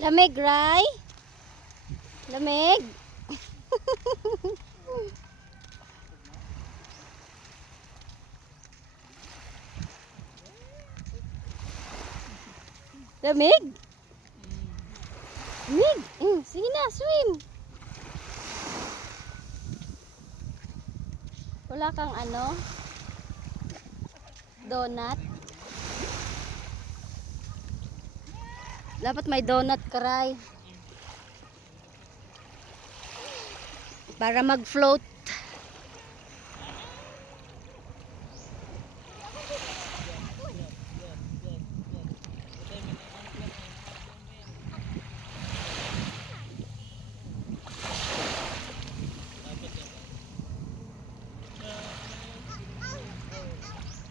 Lamig, Ray? Lamig? Lamig? Lamig? Sige na, swim. Wala kang ano? Donut? Dapat may donut ka, Ray. Para mag-float.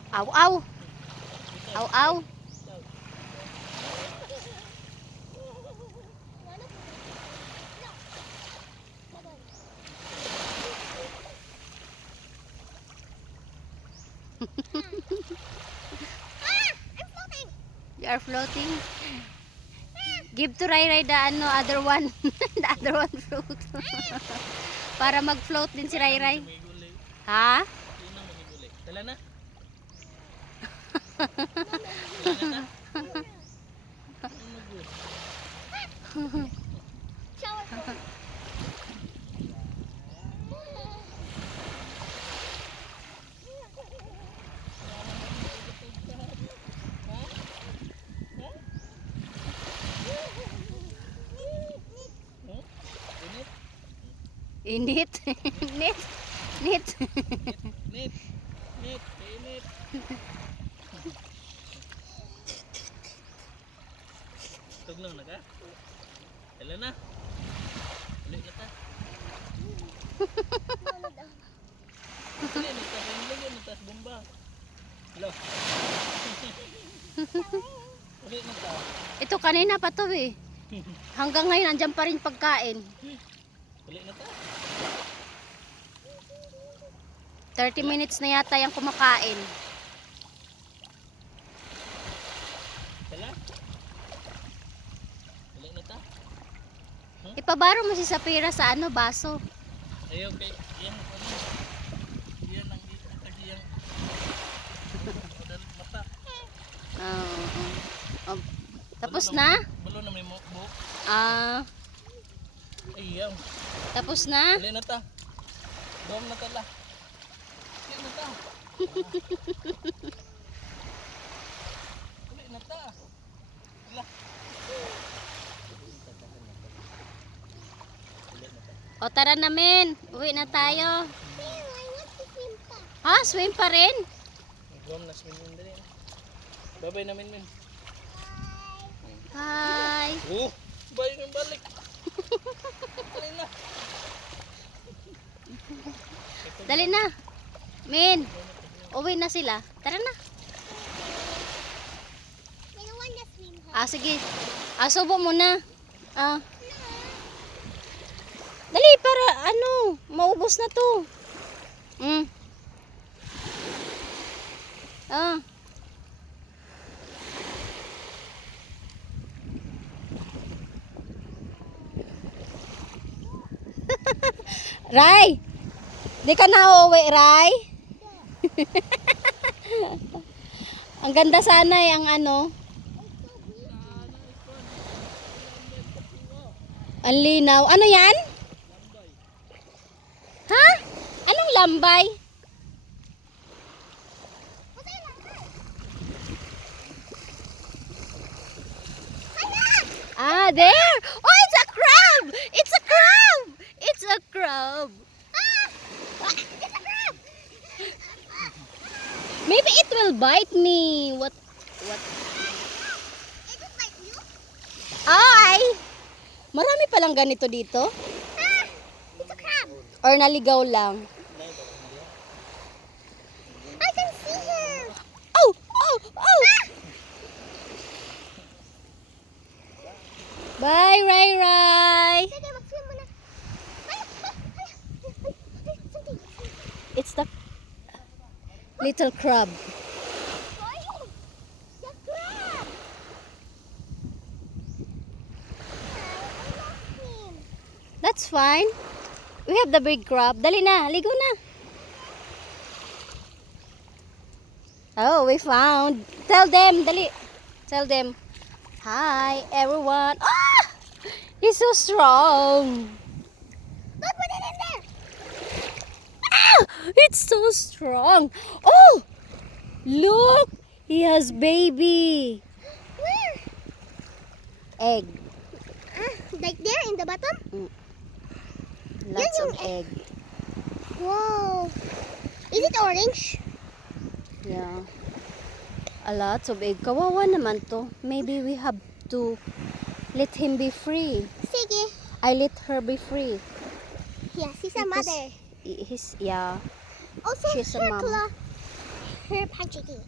Aw, aw. Aw, aw. I'm floating. You are floating. Give to Ray Ray the ano, other one. The other one float. Para mag-float din si Ray Ray. Ha? Tala na. Shower floating. Init. Nit. Nit. Nit. Nit. Init. Tugnaw na ka? Tala na. Ulit na ta. Ulit na ta. Ulit na ta. Bomba. Hello. Ulit na ta. Ito kanina pa to eh. Hanggang ngayon andyan pa rin pagkain. Ulit na ta. 30 minutes na yata yung kumakain. Tala. Ulit na ta. Ipabaro mo si Sapira sa ano, baso. Ayaw kay yan ano. Yan ang yang mata. Oo. Oh, tapos na? Bulo na may buhok. Ah, Ayaw. tapos na? Ulit na ta. Dom na tala. Ulit na ta. Ulit na ta. Wala. O tara na men, uwi na tayo. Pero I want to swim pa. Ha, swim pa rin? Dom na swim yun dali. Babay namin men. Hi. Oh, bye ng balik. Dali na. Dali na. Men, uwi na sila. Tara na. I don't want to swim. Ah, sige. Ah, subo mo na. Ah. Dali, para ano, maubos na to. Ah. Ray! Di ka na uuwi, Ray? Ang ganda sana eh, ang ano. Ang linaw. Ano yan? Ha? Anong lambay? Ah, there! Oh, it's a crab! It's a crab! It's a crab! It's a crab. Maybe it will bite me. What? It just like you. Ay! Marami palang ganito dito? It's a crab. Or naligaw lang? I can see him. Oh! Oh! Oh! Bye, Ray Ray! Sige, mag-swim muna. It's the little crab. The crab. fine. We have the big crab. Dali na, ligo na. Oh, we found. Tell them, dali. Tell them. Hi, everyone. Ah! He's so strong. Look, put it in there. Ah! It's so strong. Oh! Look! He has baby. Where? Egg. Like there in the bottom? Lots Yun of yung egg. Whoa. Is it orange? Yeah. A lot of egg. Kawawa naman to. Maybe we have to let him be free. Sige. I let her be free. Yes, he's a Because mother. Yeah. Also, she's a her mom. claw. Her pancake.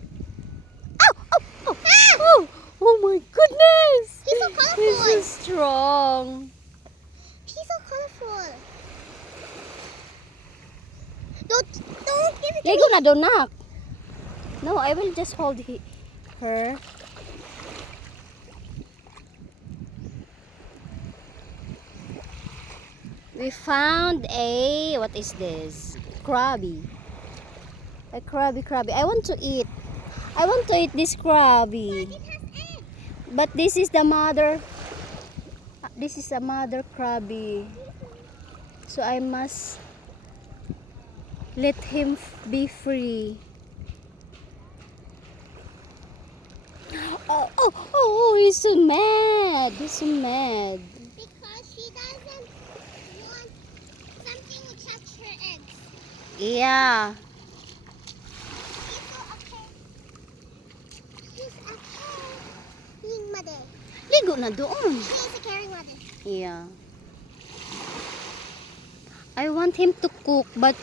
Oh, oh, oh. Oh, oh my goodness. He's so He's colorful. so strong. He's so colorful. Don't give it to Ligo me. na do, nak. No, I will just hold her. We found what is this? Crabby. A crabby. I want to eat. I want to eat this crabby. It has eggs. But this is the mother. This is a mother crabby. So I must let him be free. Oh, he's so mad. He's so mad. Because she doesn't want something to touch her eggs. Yeah. He's so okay. He's a caring mother. Ligo na doon. She is a caring mother. Yeah. I want him to cook, but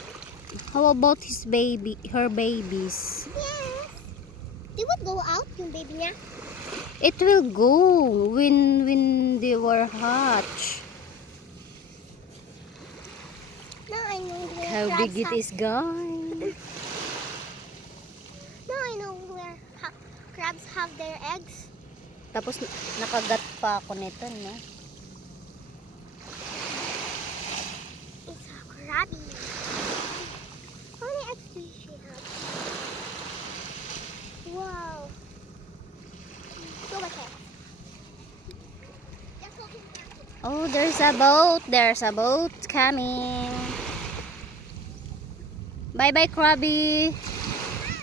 how about her babies? Yes. They would go out yung baby niya. It will go when they were hatched. Now I know where How crabs big it have. is, guys. Now I know where crabs have their eggs. Tapos nakagat pa ako nito, no? It's a crabby. How many eggs do she have? Wow. So much eggs. Just looking at it. Oh, there's a boat. There's a boat coming. Bye-bye, Krabby.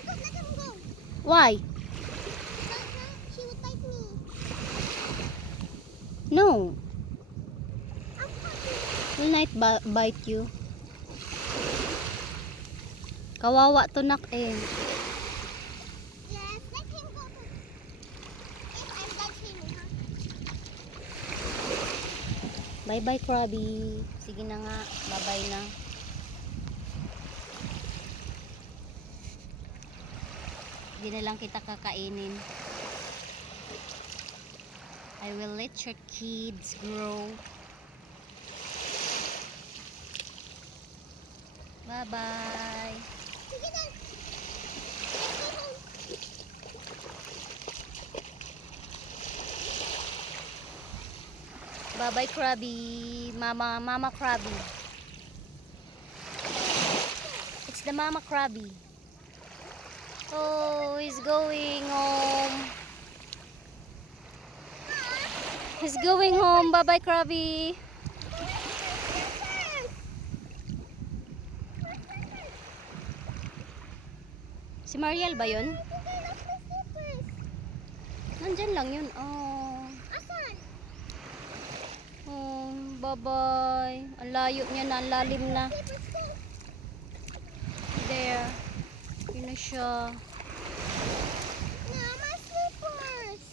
Don't let him go. Why? She would bite me. No. I'm happy. Will not bite you. Kawawa to, nak eh. Yes, let him go. If I'm done swimming, huh? Bye-bye, Krabby. Sige na nga. Bye-bye na. Hindi na lang kita kakainin. I will let your kids grow. Bye-bye. Sige na. Let's go home. Bye-bye, Krabby. Mama Krabby. It's the Mama Krabby. Oh, he's going home. He's going home. Bye-bye, Krabby. Si Mariel ba yun? Nandyan lang yun. Oh. Asan? Oh, bye-bye. Ang layo niya na, ang lalim na. There. Yun na siya. Yeah, my slippers.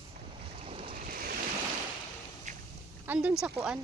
Andun sa kuan.